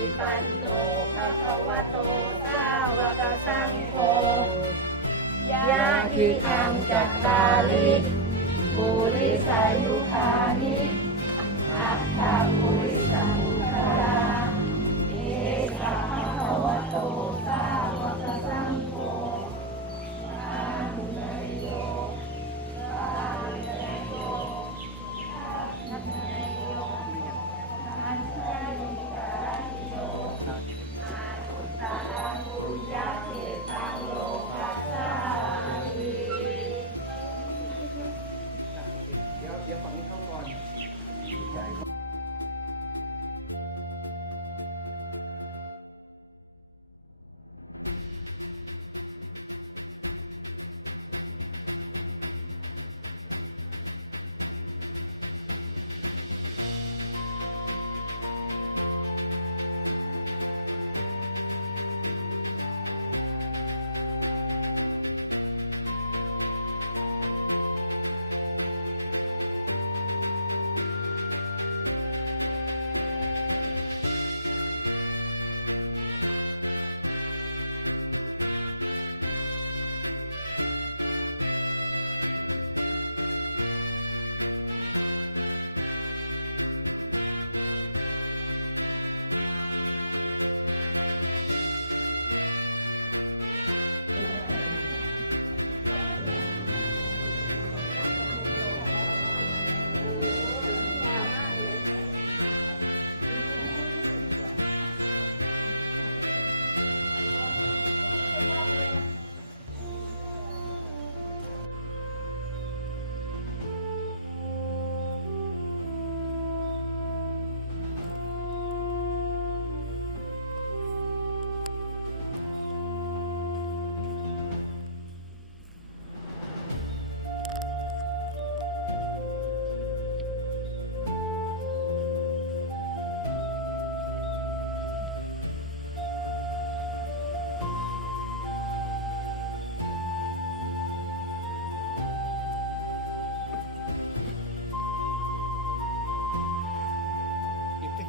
ติปันโนภะคะวะโตสาวกสังโฆยะทิคังจัตตาลิปุริสายุคานิ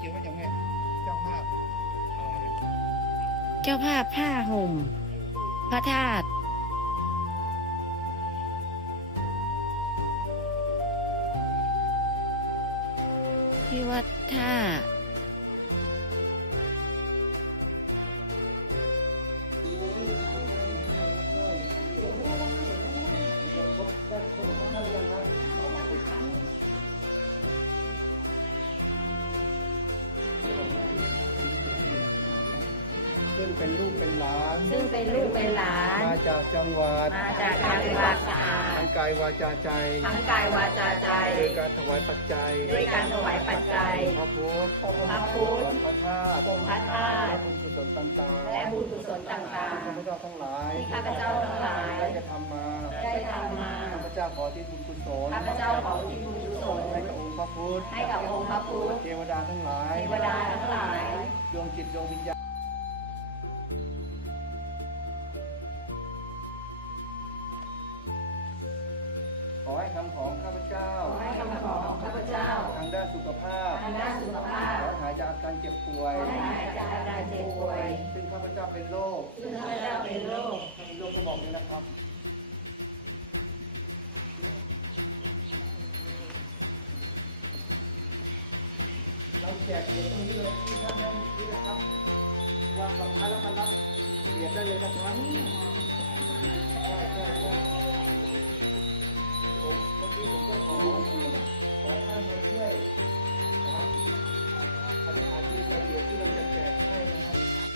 หยิบตะเกียบไว้ยังไงเจ้าภาพอะไรเนี่ยเจ้าภาพผ้าห่ม พระธาตุที่วัดท่า ซึ่งเป็นลูกเป็นหลาน ซึ่งเป็นลูกเป็นหลาน มาจากจังหวัดมาจากจังหวัดสะอาทาดงกายวาจาใจทั้งกายวาจาใจโดยการถวายปัจจัยด้วยการถวายปัจจัยพระพุทธองค์พระพุทธพระธาตุองค์พระธาตุและบุญกุศลต่างๆและบุญกุศลต่างข้าพเจ้าทั้งหลายที่ข้าพเจ้าทั้งหลายได้กระทำมาๆได้ทำมาข้าพเจ้าขอที่บุญกุศลข้าพเจ้าขอที่บุญกุศลให้กับองค์พระพุทธให้กับองค์พระพุทธเทวดาทั้งหลายเทวดาทั้งหลายดวงจิตดวงวิญญาณ ขอให้คำของข้าพเจ้า ขอให้คำขอของข้าพเจ้า ทางด้านสุขภาพ ทางด้านสุขภาพ ขอให้หายจากอาการเจ็บป่วย ขอให้หายจากอาการเจ็บป่วย ซึ่งข้าพเจ้าเป็นโรค ซึ่งข้าพเจ้าเป็นโรคถ้ามีโรคก็บอกเลยนะครับเราแจกเหรียญตรงนี้เลยที่ท่านได้นี่นะครับวางสำคัญแล้วกันรับเหรียญได้เลยนะครับใช่ใช่ใช่ มื่อกี้ผมก็ขอขอท่านมาช่วยนะครับอธิษฐานจิตใะเดียวที่เราจะแจกให้นะครับ